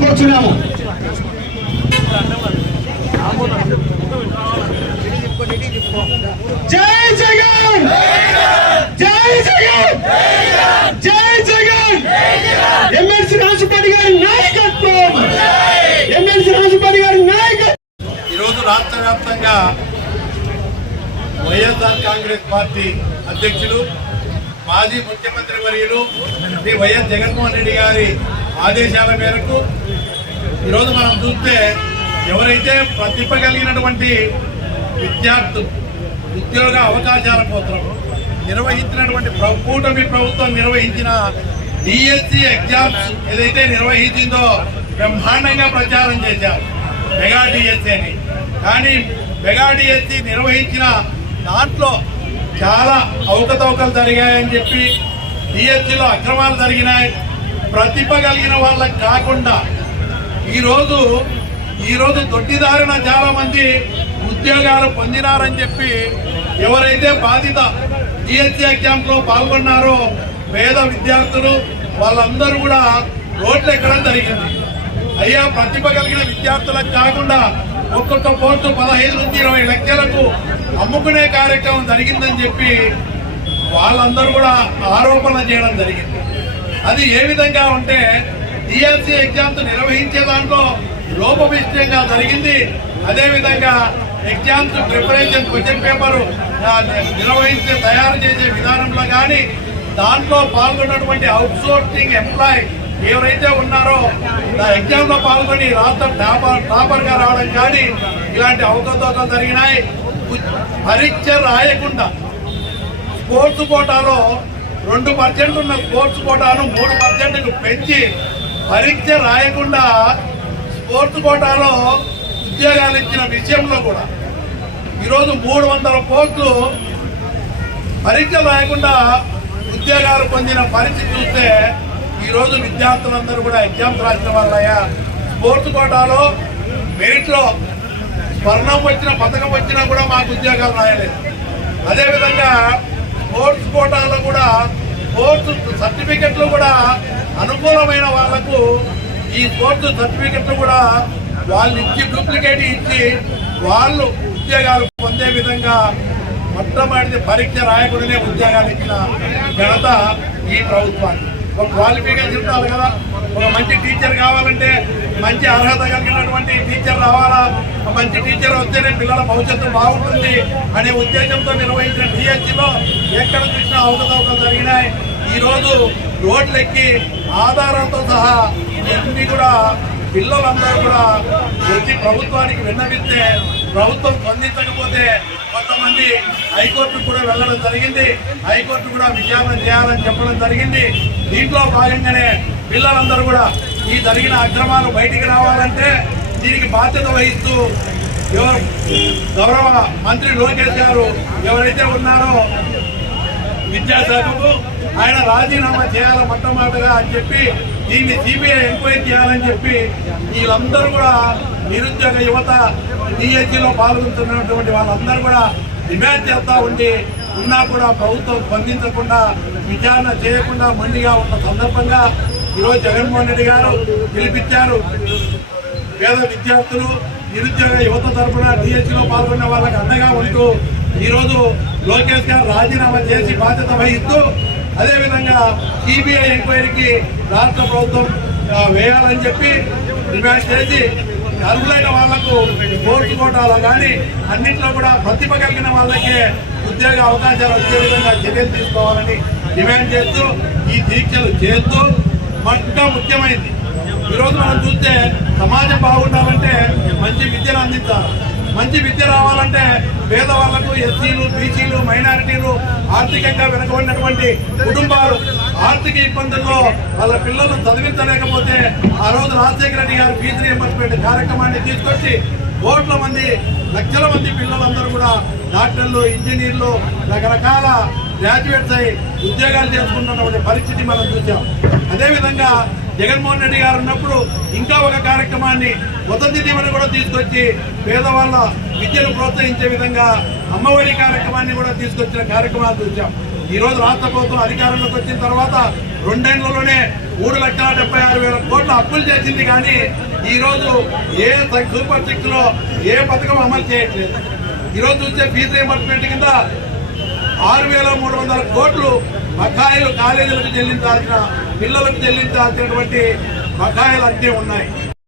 కూర్చున్నాము. జై జగన్, జై జగన్, జై జగన్. ఎమ్మెల్సీ రాజుపాటి గారి నాయకత్వం, ఎమ్మెల్సీ రాజుపాటి గారి నాయకత్వం. ఈరోజు రాష్ట్ర వ్యాప్తంగా వైఎస్ఆర్ కాంగ్రెస్ పార్టీ అధ్యక్షులు మాజీ ముఖ్యమంత్రి వర్యులు శ్రీ వైఎస్ జగన్మోహన్ రెడ్డి గారి ఆదేశాల మేరకు ఈరోజు మనం చూస్తే ఎవరైతే ప్రతిభ కలిగినటువంటి విద్యార్థులు ఉద్యోగ అవకాశాల కోసం నిర్వహించినటువంటి కూటమి ప్రభుత్వం నిర్వహించిన డిఎస్సి ఎగ్జామ్స్ ఏదైతే నిర్వహించిందో బ్రహ్మాండంగా ప్రచారం చేశారు మెగా డిఎస్సి అని. కానీ మెగా డిఎస్సి నిర్వహించిన దాంట్లో చాలా అవకతవకలు జరిగాయని చెప్పి డిఎస్సిలో అక్రమాలు జరిగినాయి, ప్రతిభ కలిగిన వాళ్ళకి కాకుండా ఈరోజు దొడ్డిదారిన చాలా మంది ఉద్యోగాలు పొందినారని చెప్పి ఎవరైతే బాధిత డిఎస్సి ఎగ్జామ్స్ లో పాల్గొన్నారో పేద విద్యార్థులు వాళ్ళందరూ కూడా రోడ్లు ఎక్కడం జరిగింది. అయ్యా, ప్రతిభ కలిగిన విద్యార్థులకు కాకుండా ఒక్కొక్క పోస్టు 15 నుంచి 20 లక్షలకు అమ్ముకునే కార్యక్రమం జరిగిందని చెప్పి వాళ్ళందరూ కూడా ఆరోపణలు చేయడం జరిగింది. అది ఏ విధంగా ఉంటే డిఎస్సి ఎగ్జామ్స్ నిర్వహించే దాంట్లో లోపభీష్టంగా జరిగింది. అదేవిధంగా ఎగ్జామ్స్ ప్రిపరేషన్ క్వశ్చన్ పేపర్ తయారు చేసే విధానంలో కానీ దాంట్లో పాల్గొన్నటువంటి అవుట్ సోర్సింగ్ ఎంప్లాయ్ ఎవరైతే ఉన్నారో ఎగ్జామ్ లో పాల్గొని రాష్ట్ర టాపర్ గా రావడం కానీ ఇలాంటి అవకతవకలు జరిగినాయి. పరీక్ష రాయకుండా స్పోర్ట్స్ కోటాలో 2% ఉన్న స్పోర్ట్స్ కోటాను 3% పెంచి పరీక్ష రాయకుండా స్పోర్ట్స్ కోటాలో ఉద్యోగాలు ఇచ్చిన విషయంలో కూడా ఈరోజు 300 పోస్టులు పరీక్ష రాయకుండా ఉద్యోగాలు పొందిన పరిస్థితి చూస్తే ఈరోజు విద్యార్థులందరూ కూడా ఎగ్జామ్స్ రాసిన వాళ్ళయ్యా. స్పోర్ట్స్ కోటాలో మెరిట్ లో స్వర్ణం వచ్చిన పథకం వచ్చినా కూడా మాకు ఉద్యోగాలు రాయలేదు. అదేవిధంగా స్పోర్ట్స్ కోటాలో కూడా స్పోర్ట్స్ సర్టిఫికెట్లు కూడా అనుకూలమైన వాళ్లకు ఈ స్పోర్ట్స్ సర్టిఫికెట్లు కూడా వాళ్ళు ఇచ్చి డూప్లికేట్ ఇచ్చి వాళ్ళు ఉద్యోగాలు పొందే విధంగా మొట్టమొదటి పరీక్ష రాయకుండానే ఉద్యోగాలు ఇచ్చిన ఘనత ఈ ప్రభుత్వానికి. ఒక క్వాలిఫికేషన్ ఉండాలి కదా, ఒక మంచి టీచర్ కావాలంటే మంచి అర్హత కలిగినటువంటి టీచర్ రావాలా, మంచి టీచర్ వస్తేనే పిల్లల భవిష్యత్తు బాగుంటుంది అనే ఉద్దేశంతో నిర్వహించిన డిఎస్సిలో ఎక్కడ చూసినా అవకతవకలు జరిగినాయి. ఈరోజు రోడ్లెక్కి ఆధారాలతో సహా ఇవన్నీ కూడా పిల్లలందరూ కూడా వచ్చి ప్రభుత్వానికి విన్నవిస్తే ప్రభుత్వం స్పందించకపోతే కొంతమంది హైకోర్టుకు కూడా వెళ్లడం జరిగింది. హైకోర్టు కూడా విచారణ చేయాలని చెప్పడం జరిగింది. దీంట్లో భాగంగానే పిల్లలందరూ కూడా ఈ జరిగిన అక్రమాలు బయటికి రావాలంటే దీనికి బాధ్యత వహిస్తూ గౌరవ మంత్రి లోకేష్ గారు ఎవరైతే ఉన్నారో విద్యాశాఖకు ఆయన రాజీనామా చేయాలి మొట్టమొదటిగా అని చెప్పి దీన్ని సిబిఐ ఎంక్వైరీ చేయాలని చెప్పి వీళ్ళందరూ కూడా నిరుద్యోగ యువత డిఎస్సిలో పాల్గొంటున్నటువంటి వాళ్ళందరూ కూడా డిమాండ్ చేస్తూ ఉండి ఉన్నా కూడా ప్రభుత్వం స్పందించకుండా విచారణ చేయకుండా మండిగా ఉన్న సందర్భంగా ఈరోజు జగన్మోహన్ రెడ్డి గారు పిలిపించారు. పేద విద్యార్థులు నిరుద్యోగ యువత తరఫున డిఎస్సిలో పాల్గొన్న వాళ్ళకి అండగా ఉంటూ ఈరోజు లోకేష్ గారు రాజీనామా చేసి బాధ్యత వహిస్తూ అదేవిధంగా సిబిఐ ఎంక్వైరీకి రాష్ట్ర ప్రభుత్వం వేయాలని చెప్పి డిమాండ్ చేసి అర్హులైన వాళ్లకు కోర్టు కోటాలో కానీ అన్నింటిలో కూడా ప్రతిభ కలిగిన వాళ్ళకే ఉద్యోగ అవకాశాలు వచ్చే విధంగా చర్యలు తీసుకోవాలని డిమాండ్ చేస్తూ ఈ దీక్షలు చేస్తూ ఇంకా ముఖ్యమైనది ఈరోజు మనం చూస్తే సమాజం బాగుండాలంటే మంచి విద్యను అందించాలి. మంచి విద్య రావాలంటే పేదవాళ్లకు, ఎస్సీలు, బీసీలు, మైనారిటీలు, ఆర్థికంగా వెనుకబడినటువంటి కుటుంబాలు ఆర్థిక ఇబ్బందుల్లో వాళ్ళ పిల్లలు చదివించలేకపోతే ఆ రోజు రాజశేఖర రెడ్డి గారు ఫీజు రీయింబర్స్మెంట్ కార్యక్రమాన్ని తీసుకొచ్చి కోట్ల మంది, లక్షల మంది పిల్లలందరూ కూడా డాక్టర్లు, ఇంజనీర్లు, రకరకాల గ్రాడ్యుయేట్స్ అయి ఉద్యోగాలు చేసుకుంటున్నటువంటి పరిస్థితి మనం చూసాం. అదేవిధంగా జగన్మోహన్ రెడ్డి గారు ఉన్నప్పుడు ఇంకా ఒక కార్యక్రమాన్ని వసతి దీవెన కూడా తీసుకొచ్చి పేదవాళ్ళ విద్యను ప్రోత్సహించే విధంగా అమ్మఒడి కార్యక్రమాన్ని కూడా తీసుకొచ్చిన కార్యక్రమాలు చూసాం. ఈ రోజు రాష్ట్ర ప్రభుత్వం అధికారంలోకి వచ్చిన తర్వాత 2 ఏళ్లలోనే 3,76,000 కోట్ల అప్పులు చేసింది. కానీ ఈ రోజు ఏ సూపర్ 6 లో ఏ పథకం అమలు చేయట్లేదు. ఈ రోజు చూస్తే ఫీజు రీయింబర్స్మెంట్ కింద 6,300 కోట్లు బకాయిలు కాలేజీలకు చెల్లించాల్సిన, పిల్లలకు చెల్లించాల్సినటువంటి బకాయిలు అన్నీ ఉన్నాయి.